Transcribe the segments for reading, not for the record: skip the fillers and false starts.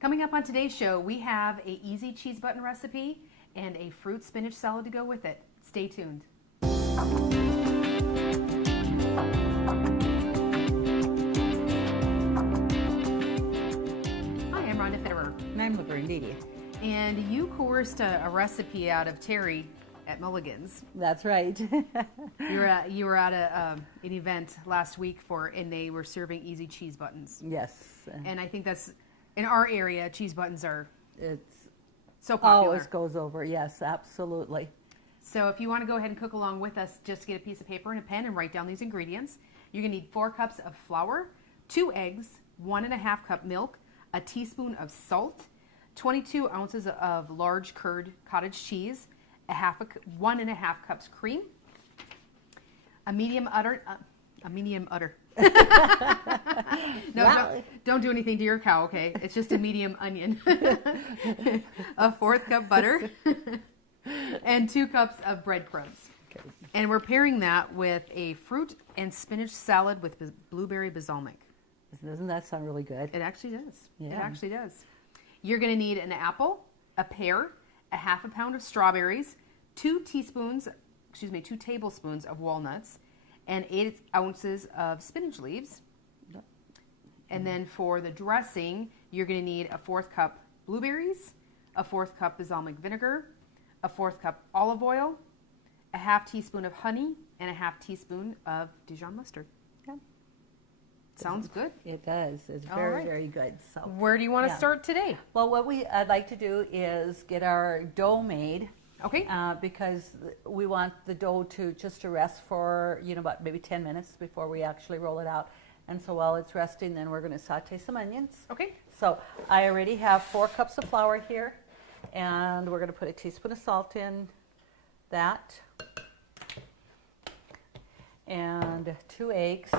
Coming up on today's show, we have a easy cheese button recipe and a fruit spinach salad to go with it. Stay tuned. Hi, I'm Rhonda Fitterer. And I'm Laverne. And you coerced a recipe out of Terry at Mulligan's. That's right. You were at an event last week and they were serving easy cheese buttons. Yes. And I think that's, in our area, cheese buttons are It's so popular. always goes over. Yes, absolutely. So if you want to go ahead and cook along with us, just get a piece of paper and a pen and write down these ingredients. You're going to need 4 cups of flour, 2 eggs, 1.5 cup milk, a teaspoon of salt, 22 ounces of large curd cottage cheese, 1.5 cups cream, a medium udder. No, don't do anything to your cow, okay? It's just a medium onion. A 4th cup butter and 2 cups of breadcrumbs. Okay. And we're pairing that with a fruit and spinach salad with blueberry balsamic. Doesn't that sound really good? It actually does. Yeah. It actually does. You're going to need an apple, a pear, a 1/2 pound of strawberries, 2 tablespoons of walnuts, and 8 ounces of spinach leaves. And then for the dressing, you're going to need a 4th cup blueberries, a 4th cup balsamic vinegar, a 4th cup olive oil, a 1/2 teaspoon of honey, and a 1/2 teaspoon of Dijon mustard. Yeah. Sounds good. It does. It's All very, right. very good. So, Where do you want to Yeah. start today? well, what I'd like to do is get our dough made. Okay. Because we want the dough to rest for, about maybe 10 minutes before we actually roll it out. And so while it's resting, then we're going to saute some onions. Okay. So I already have 4 cups of flour here, and we're going to put a teaspoon of salt in that, and 2 eggs.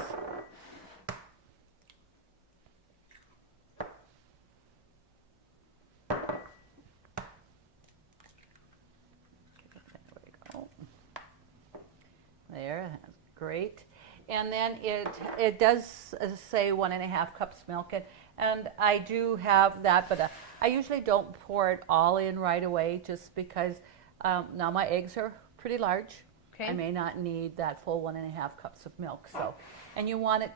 There, that's great. And then it does say 1.5 cups milk, and I do have that, but I usually don't pour it all in right away, just because now my eggs are pretty large. Okay. I may not need that full 1.5 cups of milk. So, and you want it,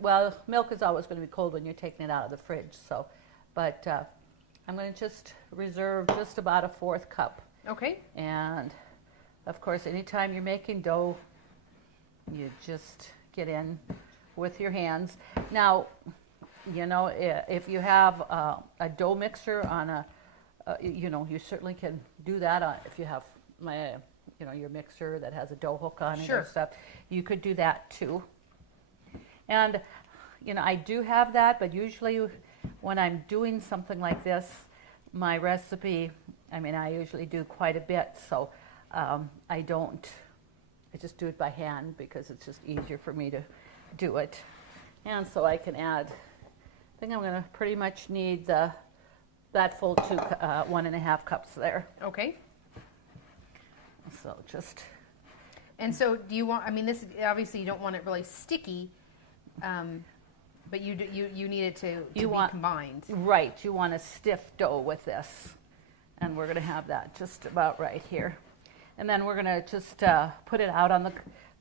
well, milk is always going to be cold when you're taking it out of the fridge. So, but I'm going to just reserve just about a 4th cup. Okay. And of course, anytime you're making dough, you just get in with your hands. Now, if you have a dough mixer on you certainly can do that if you have your mixer that has a dough hook on it Sure. and stuff. You could do that too. And, I do have that, but usually when I'm doing something like this, my recipe, I usually do quite a bit, so I just do it by hand because it's just easier for me to do it. And so I can add, I think I'm going to pretty much need that full 1.5 cups there. Okay. So just. And so do you want, this, obviously you don't want it really sticky, but you need it to be combined. Right, you want a stiff dough with this. And we're going to have that just about right here. And then we're going to just put it out on the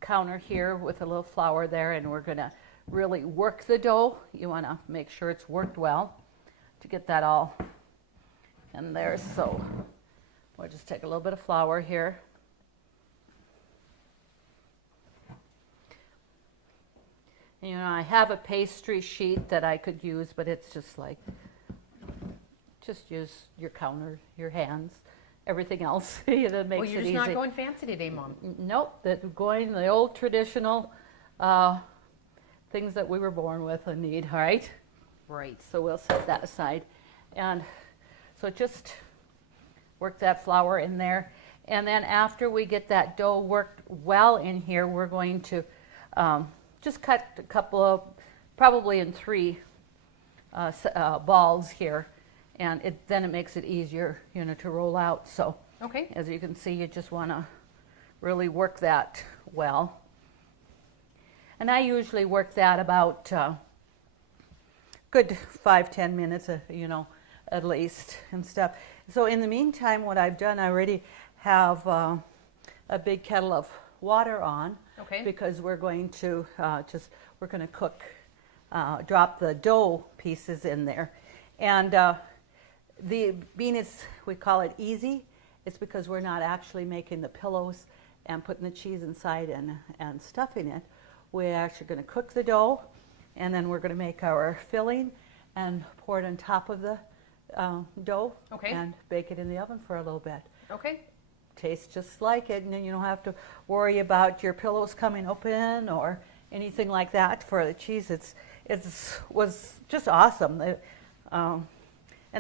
counter here with a little flour there, and we're going to really work the dough. You want to make sure it's worked well to get that all in there. So we'll just take a little bit of flour here. I have a pastry sheet that I could use, but it's just use your counter, your hands. Everything else that makes it easy. Well, you're just not going fancy today, Mom. Nope, going the old traditional things that we were born with and need, all right? Right. So we'll set that aside. And so just work that flour in there. And then after we get that dough worked well in here, we're going to just cut a couple of, probably in 3 balls here. And then it makes it easier, to roll out. So, okay. As you can see, you just want to really work that well. And I usually work that about good 5-10 minutes, at least and stuff. So in the meantime, what I've done, I already have a big kettle of water on. Okay. Because we're going to we're going to cook, drop the dough pieces in there. And being we call it easy, it's because we're not actually making the pillows and putting the cheese inside and stuffing it. We're actually going to cook the dough, and then we're going to make our filling and pour it on top of the dough. Okay. And bake it in the oven for a little bit. Okay. Tastes just like it, and then you don't have to worry about your pillows coming open or anything like that for the cheese. It was just awesome. And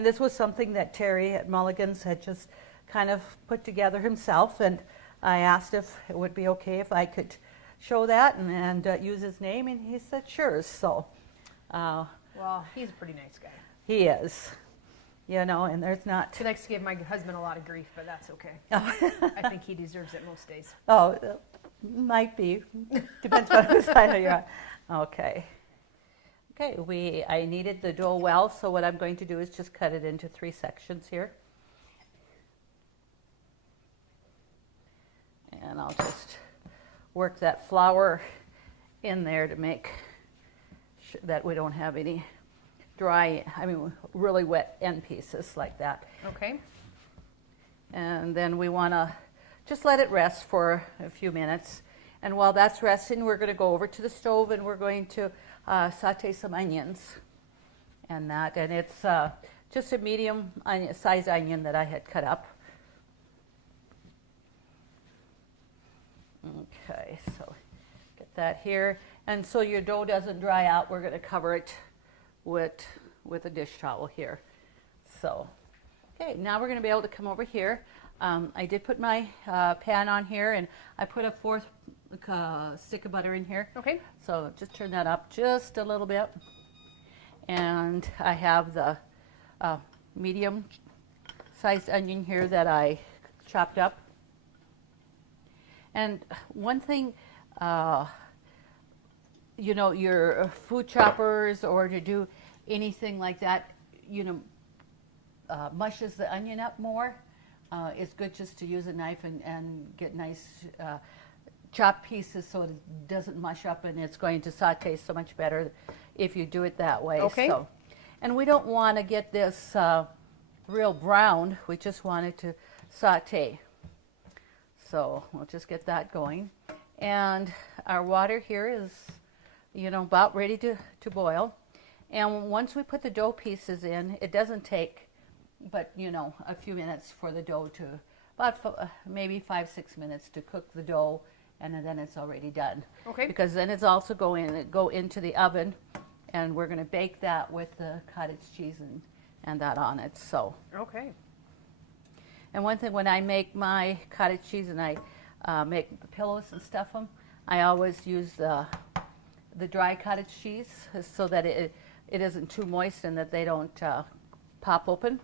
this was something that Terry at Mulligan's had just kind of put together himself, and I asked if it would be okay if I could show that and use his name, and he said sure. So Well, he's a pretty nice guy. he is, and there's not. He likes to give my husband a lot of grief, but that's okay. I think he deserves it most days. Oh, might be. Depends on whose side you're on. Okay. Okay, I kneaded the dough well, so what I'm going to do is just cut it into 3 sections here. And I'll just work that flour in there to make sure that we don't have any really wet end pieces like that. Okay. And then we want to just let it rest for a few minutes. And while that's resting, we're going to go over to the stove and we're going to saute some onions. And it's just a medium size onion that I had cut up. Okay, so get that here. And so your dough doesn't dry out, we're going to cover it with a dish towel here. So, okay, now we're going to be able to come over here. I did put my pan on here, and I put a 4th stick of butter in here. Okay. So just turn that up just a little bit. And I have the medium sized onion here that I chopped up. And one thing, your food choppers or to do anything like that, mushes the onion up more. It's good just to use a knife and get nice chopped pieces so it doesn't mush up, and it's going to saute so much better if you do it that way. Okay. So, and we don't want to get this real brown. We just want it to saute. So we'll just get that going. And our water here is, about ready to boil. And once we put the dough pieces in, it doesn't take but, a few minutes for the dough to, maybe 5-6 minutes to cook the dough, and then it's already done. Okay. Because then it's also go into the oven, and we're going to bake that with the cottage cheese and that on it. So. Okay. And one thing, when I make my cottage cheese and I make the pillows and stuff them, I always use the dry cottage cheese so that it isn't too moist and that they don't pop open.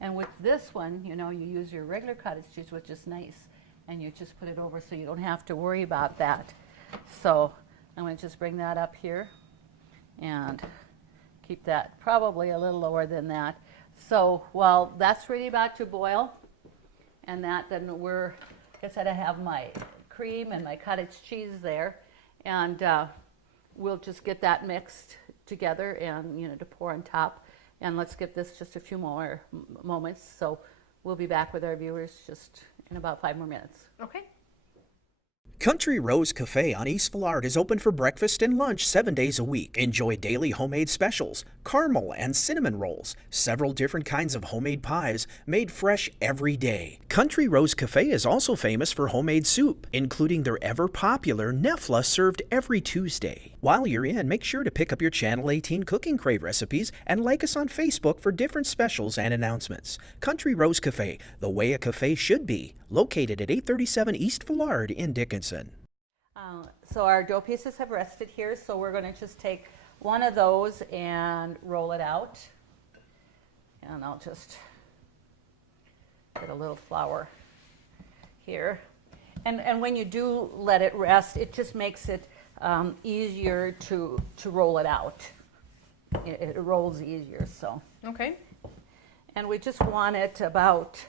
And with this one, you use your regular cottage cheese, which is nice, and you just put it over so you don't have to worry about that. So I'm going to just bring that up here and keep that probably a little lower than that. So while that's really about to boil, and then I have my cream and my cottage cheese there, and we'll just get that mixed together and to pour on top. And let's give this just a few more moments. So we'll be back with our viewers just in about 5 more minutes. Okay. Country Rose Cafe on East Villard is open for breakfast and lunch 7 days a week. Enjoy daily homemade specials, caramel and cinnamon rolls, several different kinds of homemade pies made fresh every day. Country Rose Cafe is also famous for homemade soup, including their ever-popular Nefla served every Tuesday. While you're in, make sure to pick up your Channel 18 Cooking Crave recipes and like us on Facebook for different specials and announcements. Country Rose Cafe, the way a cafe should be, located at 837 East Villard in Dickinson. So our dough pieces have rested here, so we're going to just take one of those and roll it out. And I'll just get a little flour here. And when you do let it rest, it just makes it easier to roll it out. It rolls easier, so. Okay. And we just want it about,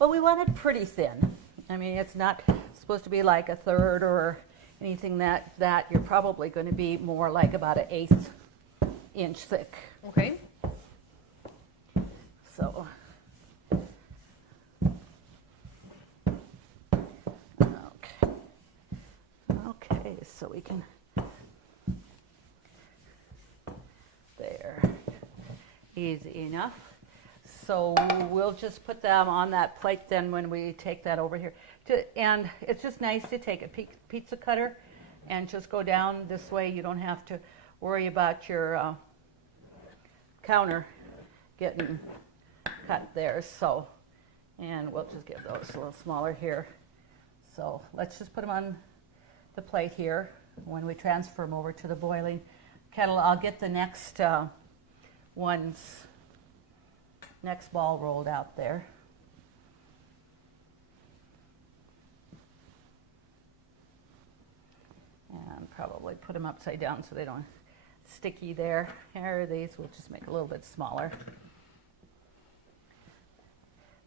well, we want it pretty thin. I mean, it's not supposed to be like a third or anything that you're probably going to be more like about an 1/8 inch thick. Okay. So, okay, so we can, there, easy enough. So we'll just put them on that plate then when we take that over here. And it's just nice to take a pizza cutter and just go down this way. You don't have to worry about your counter getting cut there. So, and we'll just get those a little smaller here. So let's just put them on the plate here. When we transfer them over to the boiling kettle, I'll get the next next ball rolled out there. And probably put them upside down so they don't sticky there. Here, these we'll just make a little bit smaller.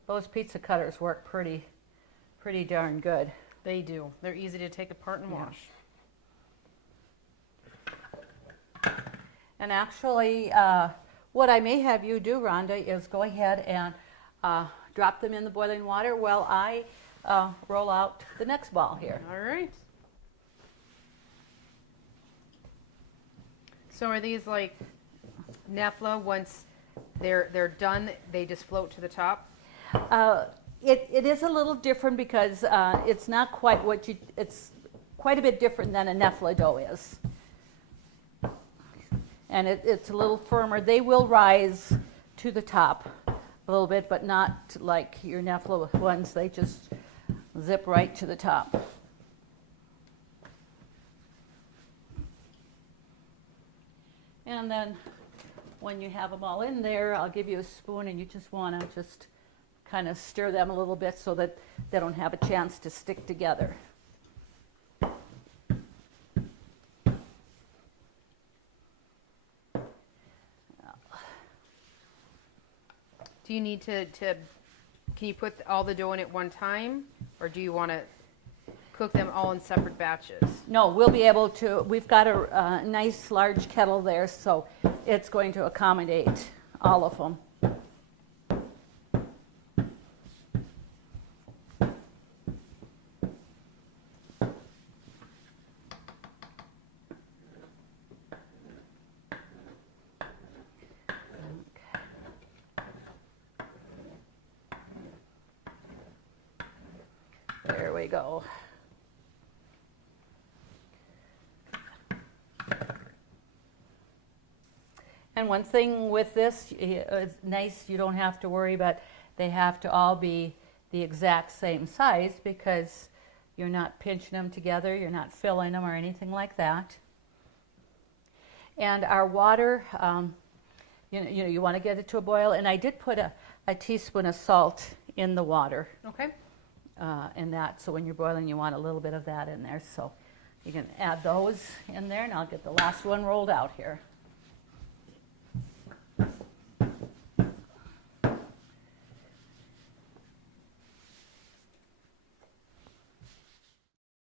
Those pizza cutters work pretty darn good. They do. They're easy to take apart and wash. And actually, what I may have you do, Rhonda, is go ahead and drop them in the boiling water while I roll out the next ball here. All right. So are these like Nefla, once they're done, they just float to the top? It is a little different because it's not quite it's quite a bit different than a Nefla dough is. And it's a little firmer. They will rise to the top a little bit, but not like your Nefla ones. They just zip right to the top. And then when you have them all in there, I'll give you a spoon, and you just want to just kind of stir them a little bit so that they don't have a chance to stick together. Do you need to can you put all the dough in at one time, or do you want to cook them all in separate batches? No, we'll be able to. We've got a nice large kettle there, so it's going to accommodate all of them. There we go. And one thing with this, it's nice, you don't have to worry about, they have to all be the exact same size because you're not pinching them together, you're not filling them or anything like that. And our water, you want to get it to a boil, and I did put a teaspoon of salt in the water. Okay. And that, so when you're boiling, you want a little bit of that in there. So you can add those in there, and I'll get the last one rolled out here.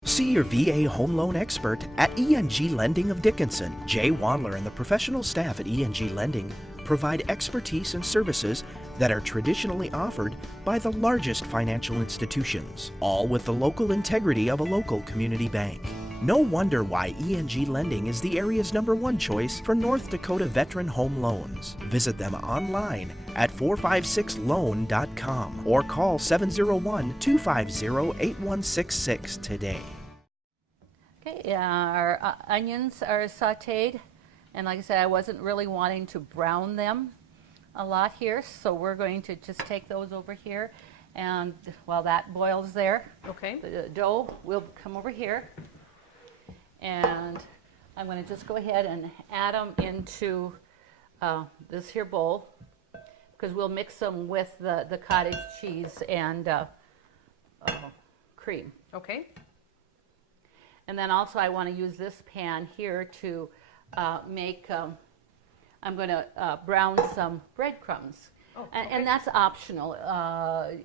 See your VA home loan expert at ENG Lending of Dickinson. Jay Wandler and the professional staff at ENG Lending provide expertise and services that are traditionally offered by the largest financial institutions, all with the local integrity of a local community bank. No wonder why ENG Lending is the area's #1 choice for North Dakota veteran home loans. Visit them online at 456loan.com or call 701-250-8166 today. Okay, our onions are sauteed, and like I said, I wasn't really wanting to brown them a lot here, so we're going to just take those over here, and while that boils there, Okay. the dough will come over here, and I'm going to just go ahead and add them into this here bowl, because we'll mix them with the cottage cheese and cream. Okay. And then also I want to use this pan here to make, I'm going to brown some breadcrumbs. Oh, and that's optional.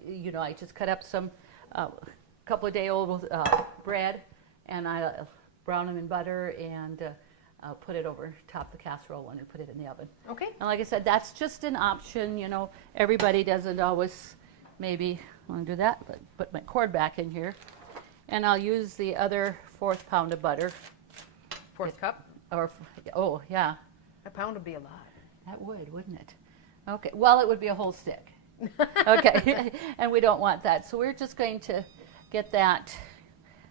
You know, I just cut up some couple of day old bread, and I brown them in butter and put it over top the casserole and put it in the oven. Okay. And like I said, that's just an option. You know, everybody doesn't always maybe want to do that, but put my cord back in here. And I'll use the other 4th pound of butter. 4th cup. Or, oh, yeah. A pound would be a lot. That would, wouldn't it? Okay, well, it would be a whole stick. Okay, and we don't want that. So we're just going to get that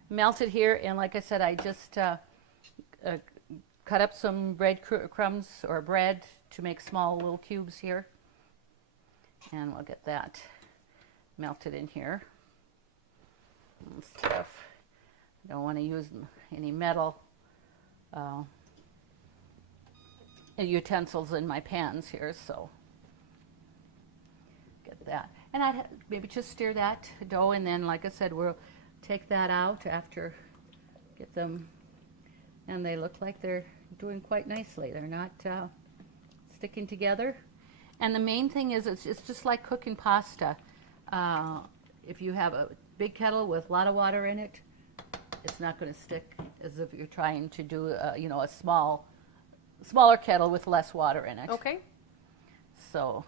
melted here. And like I said, I just cut up some bread crumbs or bread to make small little cubes here. And we'll get that melted in here. And stuff. I don't want to use any metal utensils in my pans here, so get that. And I'd maybe just stir that dough, and then, like I said, we'll take that out after, get them, and they look like they're doing quite nicely. They're not sticking together. And the main thing is it's just like cooking pasta. If you have a big kettle with a lot of water in it, it's not going to stick as if you're trying to do you know, a smaller kettle with less water in it. Okay. So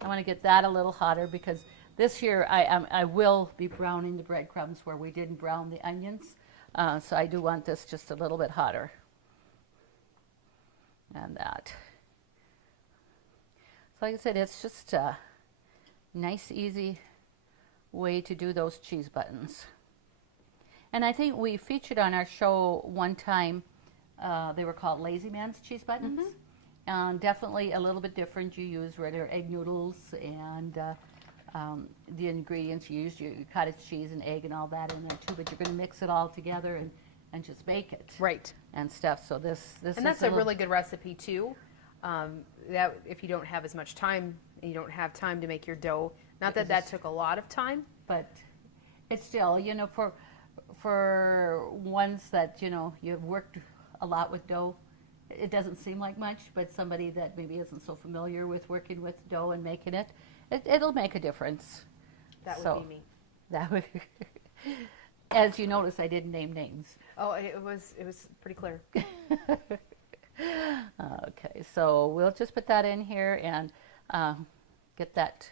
I want to get that a little hotter because this year I will be browning the breadcrumbs where we didn't brown the onions. So I do want this just a little bit hotter. And that. So like I said, it's just a nice, easy way to do those cheese buttons. And I think we featured on our show one time, they were called Lazy Man's cheese buttons. Definitely a little bit different. You use regular egg noodles and the ingredients you used, your cottage cheese and egg and all that in there too, but you're going to mix it all together and just bake it. Right. And stuff. So this and that's a really good recipe too. That if you don't have as much time, and you don't have time to make your dough, not that that took a lot of time, but it's still, you know, for ones that, you know, you've worked a lot with dough, it doesn't seem like much, but somebody that maybe isn't so familiar with working with dough and making it, it'll make a difference. That would be me. That would. As you notice, I didn't name names. Oh, it was pretty clear. Okay, so we'll just put that in here and get that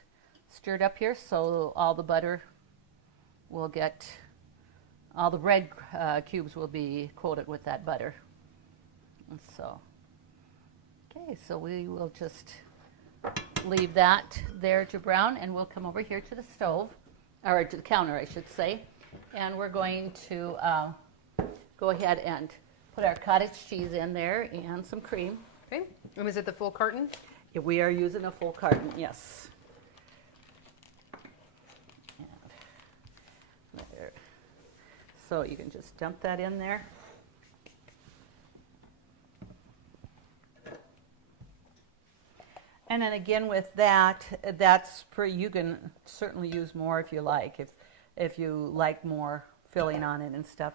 stirred up here so all the butter will get, all the bread cubes will be coated with that butter. And so, okay, so we will just leave that there to brown, and we'll come over here to the stove, or to the counter, I should say, and we're going to go ahead and put our cottage cheese in there and some cream. Okay. And is it the full carton? Yeah, we are using a full carton, yes. And there. So you can just dump that in there. And then again with that, that's you can certainly use more if you like, if you like more filling on it and stuff.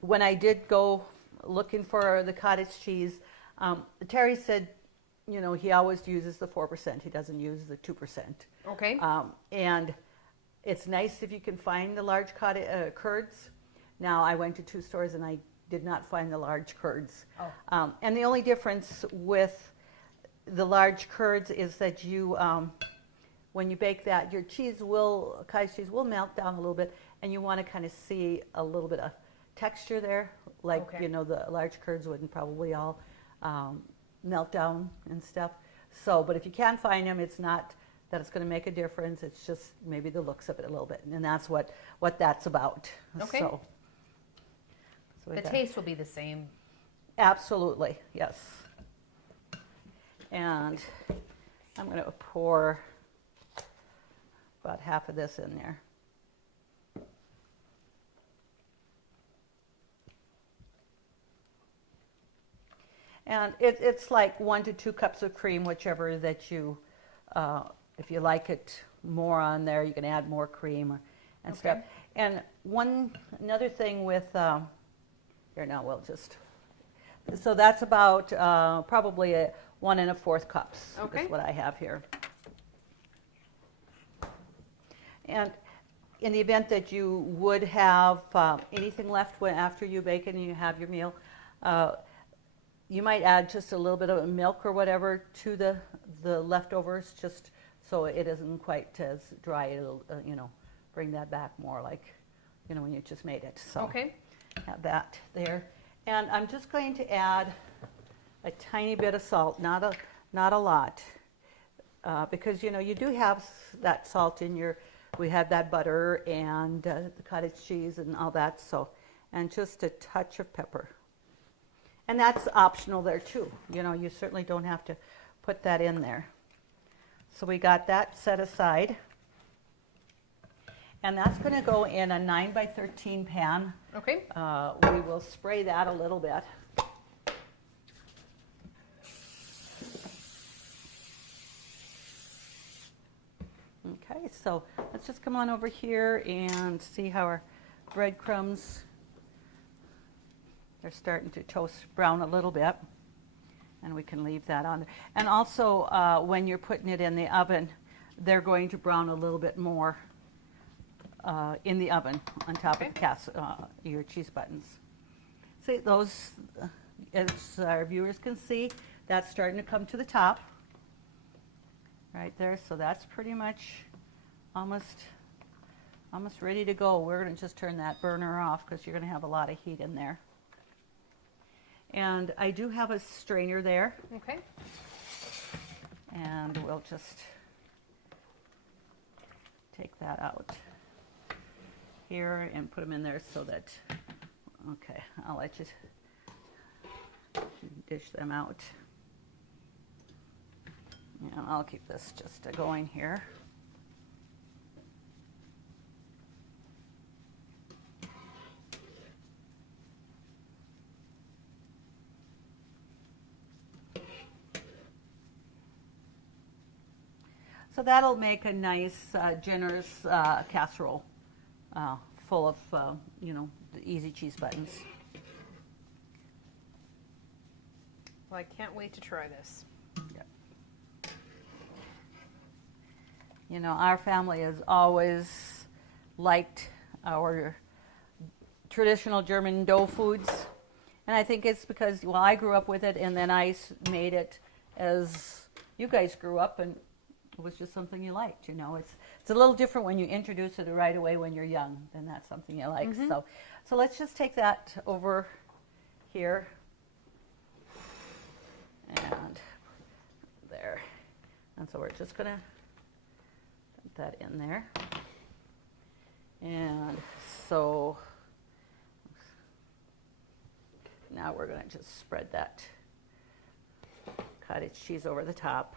When I did go looking for the cottage cheese, Terry said, you know, he always uses the 4%. He doesn't use the 2%. Okay. And it's nice if you can find the large curds. Now, I went to 2 stores and I did not find the large curds. Oh. And the only difference with the large curds is that you, when you bake that, your cottage cheese will melt down a little bit, and you want to kind of see a little bit of texture there, like, Okay. you know, the large curds wouldn't probably all melt down and stuff. So, but if you can find them, it's not that it's going to make a difference. It's just maybe the looks of it a little bit, and that's what that's about. Okay. So The taste will be the same. Absolutely, yes. And I'm going to pour about half of this in there. And it's like 1 to 2 cups of cream, whichever that you, if you like it more on there, you can add more cream and Okay. stuff. And another thing with, here now we'll just, so that's about probably 1 1/4 cups. Okay. Is what I have here. And in the event that you would have anything left after you bake it and you have your meal, you might add just a little bit of milk or whatever to the leftovers, just so it isn't quite as dry. It'll, bring that back more like, when you just made it. So Okay. have that there. And I'm just going to add a tiny bit of salt, not a lot, because, you do have that salt in your, we had that butter and the cottage cheese and all that, so, and just a touch of pepper. And that's optional there too. You certainly don't have to put that in there. So we got that set aside. And that's going to go in a 9 by 13 pan. Okay. We will spray that a little bit. Okay, so let's just come on over here and see how our breadcrumbs, they're starting to toast brown a little bit. And we can leave that on there. And also, when you're putting it in the oven, they're going to brown a little bit more in the oven on top of your cheese buttons. See, those, as our viewers can see, that's starting to come to the top. Right there, so that's pretty much almost ready to go. We're going to just turn that burner off because you're going to have a lot of heat in there. And I do have a strainer there. Okay. And we'll just take that out here and put them in there so that, okay, I'll let you dish them out. And I'll keep this just going here. So that'll make a nice, generous casserole full of, the easy cheese buttons. Well, I can't wait to try this. Our family has always liked our traditional German dough foods. And I think it's because, well, I grew up with it, and then I made it as you guys grew up, and it was just something you liked. It's a little different when you introduce it right away when you're young, then that's something you like. Mm-hmm. So let's just take that over here. And there. And so we're just going to put that in there. And so now we're going to just spread that cottage cheese over the top.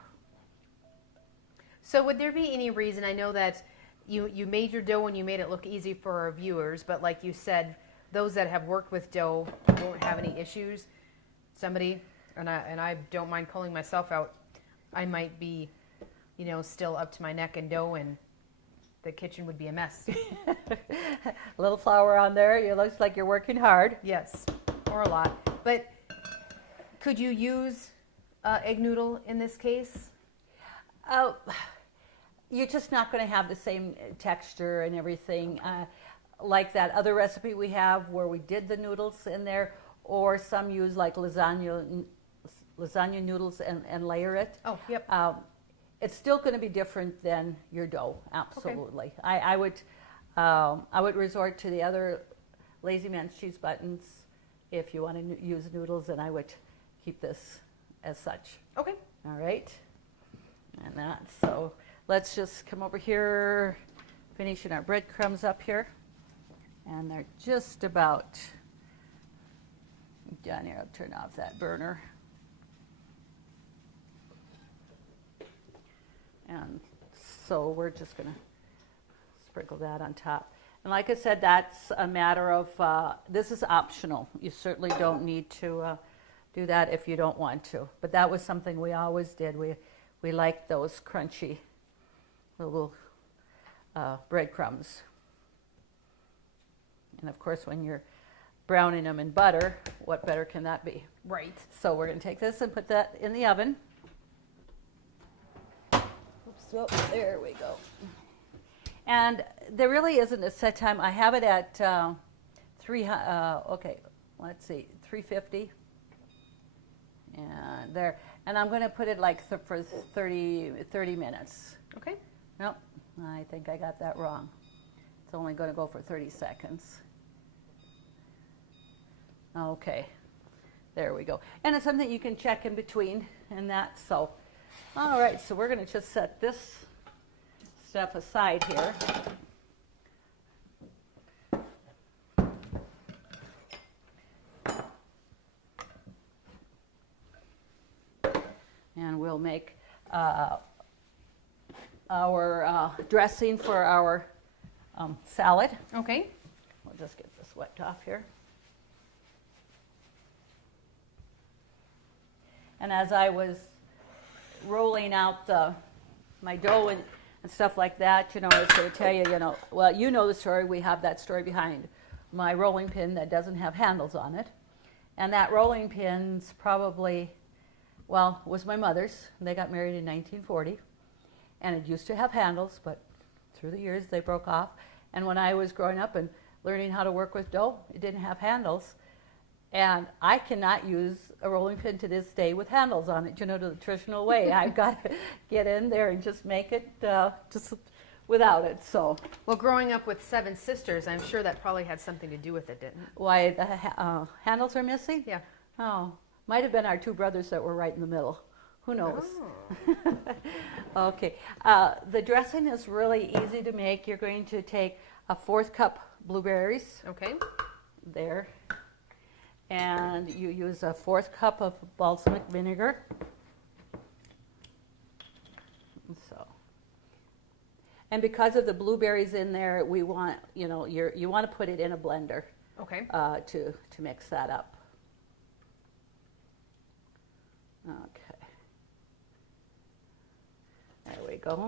So would there be any reason, I know that you made your dough and you made it look easy for our viewers, but like you said, those that have worked with dough won't have any issues. Somebody, and I don't mind calling myself out, I might be, still up to my neck in dough and the kitchen would be a mess. A little flour on there, it looks like you're working hard. Yes, or a lot. But could you use egg noodle in this case? You're just not going to have the same texture and everything like that other recipe we have where we did the noodles in there, or some use like lasagna noodles and layer it. Oh, yep. It's still going to be different than your dough, absolutely. Okay. I would resort to the other Lazy Man's cheese buttons if you want to use noodles, and I would keep this as such. Okay. All right. And that, so let's just come over here, finishing our breadcrumbs up here. And they're just about done here. I'll turn off that burner. And so we're just going to sprinkle that on top. And like I said, that's a matter of, this is optional. You certainly don't need to do that if you don't want to. But that was something we always did. We liked those crunchy little breadcrumbs. And of course, when you're browning them in butter, what better can that be? Right. So we're going to take this and put that in the oven. So there we go. And there really isn't a set time. I have it at 350. And there, and I'm going to put it like for 30 minutes. Okay. Nope, I think I got that wrong. It's only going to go for 30 seconds. Okay, there we go. And it's something you can check in between and that. So, all right, so we're going to just set this stuff aside here. And we'll make our dressing for our salad. Okay. We'll just get this wiped off here. And as I was rolling out my dough and stuff like that, I was going to tell you, well, you know the story. We have that story behind my rolling pin that doesn't have handles on it. And that rolling pin's probably, was my mother's. They got married in 1940. And it used to have handles, but through the years they broke off. And when I was growing up and learning how to work with dough, it didn't have handles. And I cannot use a rolling pin to this day with handles on it, the traditional way. I've got to get in there and just make it just without it. So, well, growing up with 7 sisters, I'm sure that probably had something to do with it, didn't it? Why the handles are missing? Yeah. Oh, might have been our 2 brothers that were right in the middle. Who knows? Oh. Okay. The dressing is really easy to make. You're going to take a 1/4 cup blueberries. Okay. There. And you use a 1/4 cup of balsamic vinegar. So. And because of the blueberries in there, we want, you want to put it in a blender. Okay. To mix that up. Okay. There we go.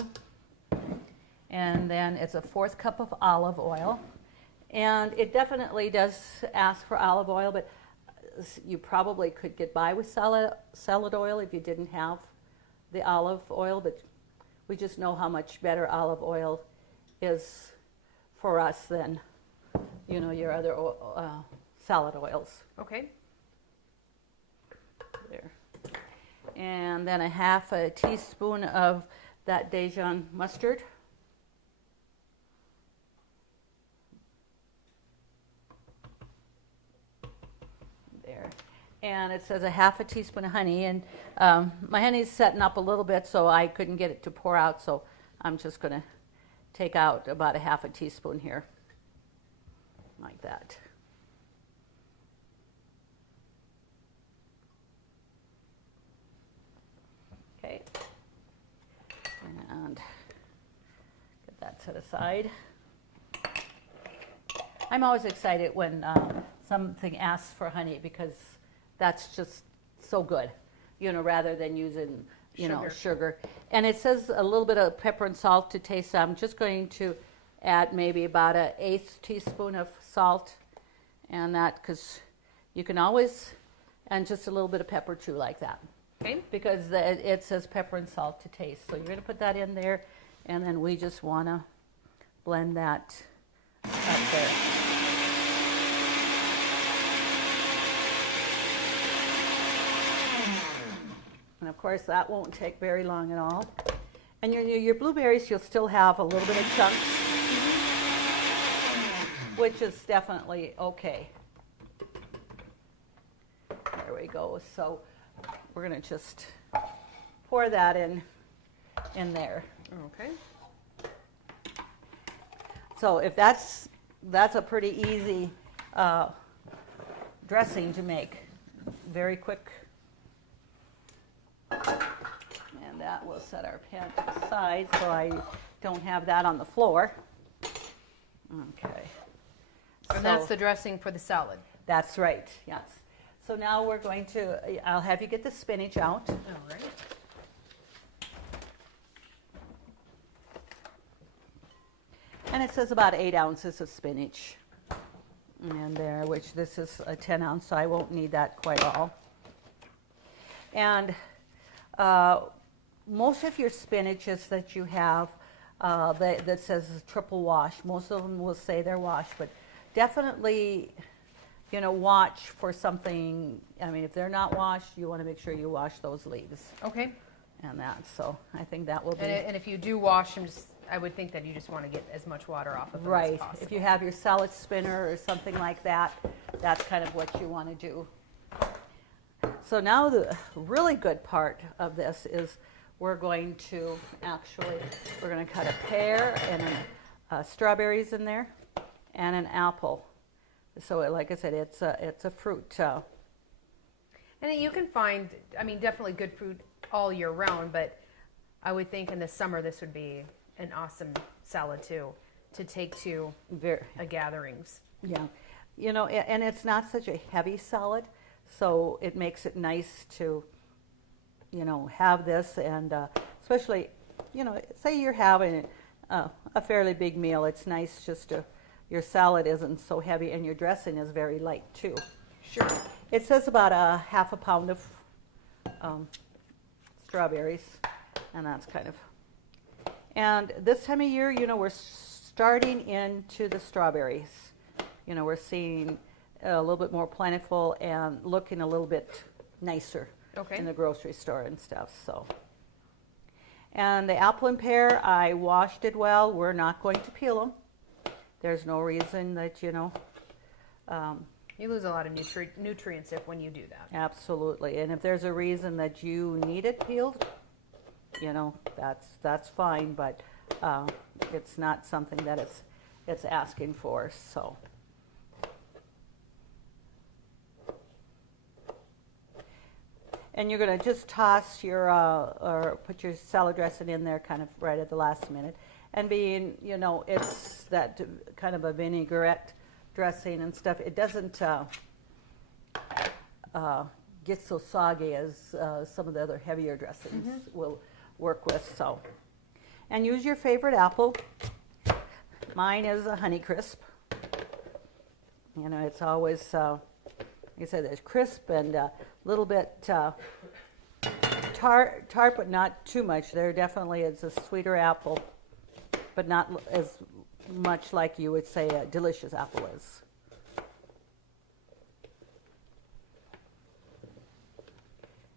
And then it's a 1/4 cup of olive oil. And it definitely does ask for olive oil, but you probably could get by with salad oil if you didn't have the olive oil, but we just know how much better olive oil is for us than, your other salad oils. Okay. There. And then a 1/2 teaspoon of that Dijon mustard. There. And it says a 1/2 teaspoon of honey. And my honey's setting up a little bit, so I couldn't get it to pour out. So I'm just going to take out about a 1/2 teaspoon here. Like that. Okay. And get that set aside. I'm always excited when something asks for honey because that's just so good, rather than using, sugar. And it says a little bit of pepper and salt to taste. So I'm just going to add maybe about an 1/8 teaspoon of salt, and that because you can always, and just a little bit of pepper too, like that. Okay. Because it says pepper and salt to taste. So you're going to put that in there, and then we just want to blend that up there. And of course, that won't take very long at all. And your blueberries, you'll still have a little bit of chunks, which is definitely okay. There we go. So we're going to just pour that in there. Okay. So if that's a pretty easy dressing to make, very quick. And that will set our pan to the side so I don't have that on the floor. Okay. And that's the dressing for the salad. That's right, yes. So now we're going to, I'll have you get the spinach out. All right. And it says about 8 ounces of spinach in there, which this is a 10 ounce, so I won't need that quite all. And most of your spinaches that you have that says triple wash, most of them will say they're washed, but definitely, you know, watch for something. I mean, if they're not washed, you want to make sure you wash those leaves Okay. and that. So I think that will be And if you do wash them, I would think that you just want to get as much water off of them as right. possible. If you have your salad spinner or something like that, that's kind of what you want to do. So now the really good part of this is we're going to cut a pear and strawberries in there and an apple. So like I said, it's a fruit. And you can find, I mean, definitely good fruit all year round, but I would think in the summer this would be an awesome salad too, to take to gatherings. Yeah, you know, and it's not such a heavy salad, so it makes it nice to, you know, have this, and especially, you know, say you're having a fairly big meal, it's nice just to, your salad isn't so heavy and your dressing is very light too. Sure. It says about a half a pound of strawberries, and that's kind of, and this time of year, you know, we're starting into the strawberries. You know, we're seeing a little bit more plentiful and looking a little bit nicer in the grocery store and stuff. So, and the apple and pear, I washed it well. We're not going to peel them. There's no reason that, you know. You lose a lot of nutrients when you do that. Absolutely. And if there's a reason that you need it peeled, you know, that's fine, but it's not something that it's asking for. So, and you're going to just toss your or put your salad dressing in there kind of right at the last minute. And being, you know, it's that kind of a vinaigrette dressing and stuff. It doesn't get so soggy as some of the other heavier dressings will work with. So, and use your favorite apple. Mine is a Honeycrisp. You know, it's always, like I said, it's crisp and a little bit tart, but not too much. There definitely is a sweeter apple, but not as much like you would say a delicious apple is.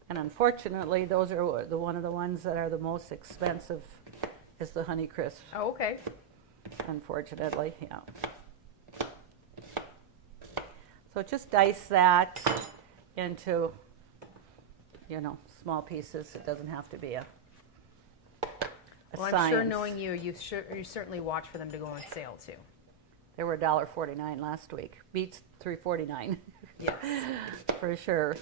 And unfortunately, those are one of the ones that are the most expensive is the Honeycrisp. Oh, okay. Unfortunately, yeah. So just dice that into, you know, small pieces. It doesn't have to be a well, I'm sure knowing you, you certainly watch for them to go on sale too. They were $1.49 last week. Beats $3.49. Yes. For sure.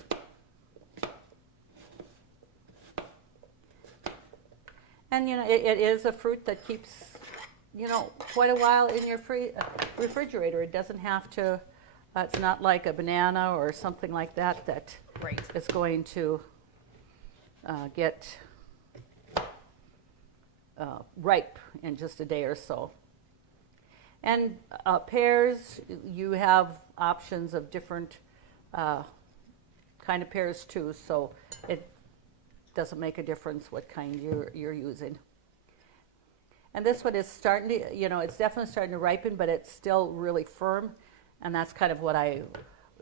And, you know, it is a fruit that keeps, you know, quite a while in your refrigerator. It doesn't have to, it's not like a banana or something like that that is going to get ripe in just a day or so. And pears, you have options of different kind of pears too, so it doesn't make a difference what kind you're using. And this one is starting to, you know, it's definitely starting to ripen, but it's still really firm, and that's kind of what I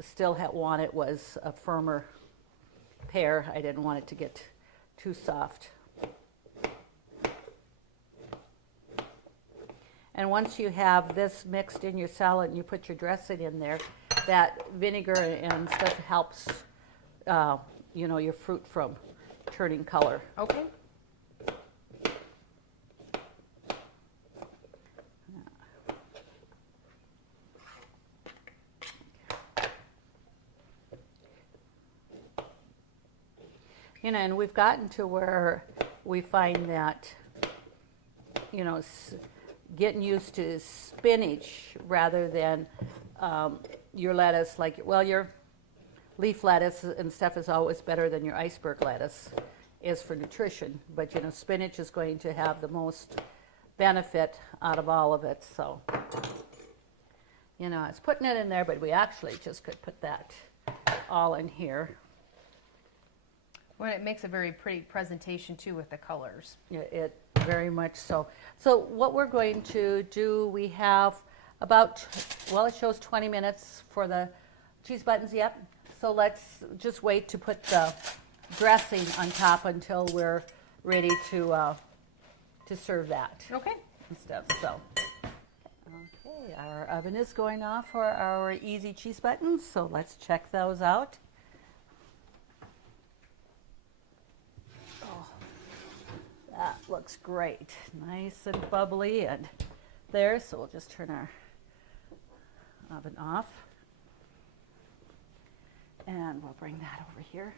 still wanted, was a firmer pear. I didn't want it to get too soft. And once you have this mixed in your salad and you put your dressing in there, that vinegar and stuff helps, you know, your fruit from turning color. Okay. You know, and we've gotten to where we find that, you know, getting used to spinach rather than your lettuce, like, well, your leaf lettuce and stuff is always better than your iceberg lettuce is for nutrition, but, you know, spinach is going to have the most benefit out of all of it. So, you know, I was putting it in there, but we actually just could put that all in here. Well, it makes a very pretty presentation too with the colors. Yeah, it very much so. So what we're going to do, we have about, well, it shows 20 minutes for the cheese buttons yet. So let's just wait to put the dressing on top until we're ready to serve that Okay. and stuff. So, okay, our oven is going off for our easy cheese buttons. So let's check those out. Oh, that looks great, nice and bubbly and there. So we'll just turn our oven off. And we'll bring that over here.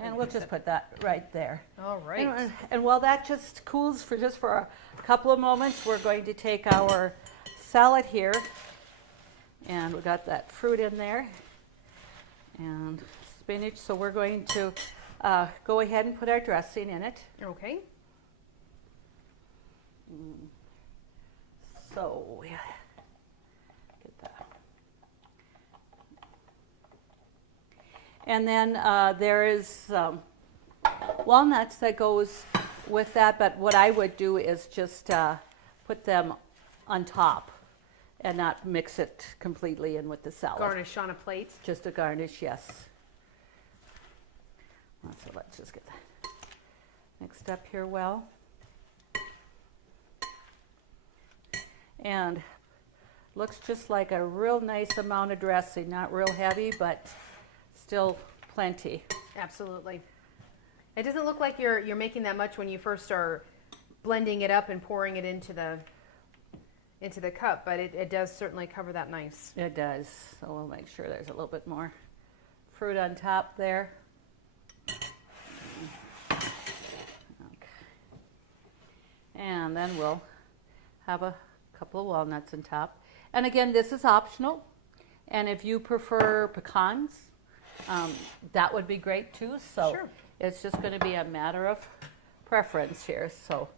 And we'll just put that right there. All right. And while that just cools for a couple of moments, we're going to take our salad here. And we got that fruit in there. And spinach. So we're going to go ahead and put our dressing in it. Okay. So we get that. And then there is walnuts that goes with that, but what I would do is just put them on top and not mix it completely in with the salad. Garnish on a plate. Just a garnish, yes. So let's just get that mixed up here well. And looks just like a real nice amount of dressing, not real heavy, but still plenty. Absolutely. It doesn't look like you're making that much when you first start blending it up and pouring it into the cup, but it does certainly cover that nice. It does. So we'll make sure there's a little bit more fruit on top there. Okay. And then we'll have a couple of walnuts on top. And again, this is optional. And if you prefer pecans, that would be great too. So Sure. It's just going to be a matter of preference here. So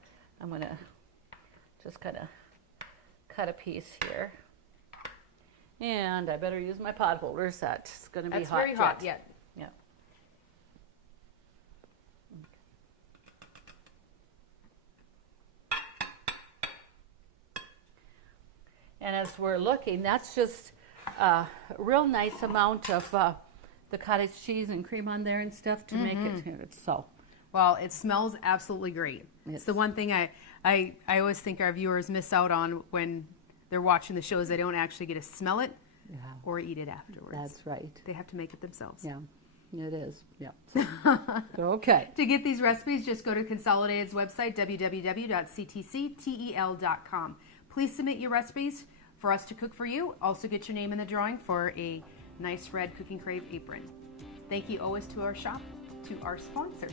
I'm going to just kind of cut a piece here. And I better use my pot holders. That's going to be That's hot. very hot, yeah. Yeah. And as we're looking, that's just a real nice amount of the cottage cheese and cream on there and stuff to make it so. Well, it smells absolutely great. It's the one thing I always think our viewers miss out on when they're watching the show is they don't actually get to smell it or eat it afterwards. That's right. They have to make it themselves. Yeah, it is. Yeah. Okay. To get these recipes, just go to Consolidated's website, www.ctctel.com. Please submit your recipes for us to cook for you. Also get your name in the drawing for a nice red Cooking Crave apron. Thank you always to our sponsors.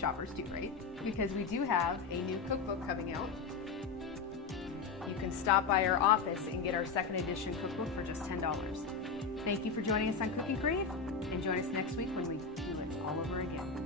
Shoppers too, right? Because we do have a new cookbook coming out. You can stop by our office and get our second edition cookbook for just $10. Thank you for joining us on Cooking Crave, and join us next week when we do it all over again.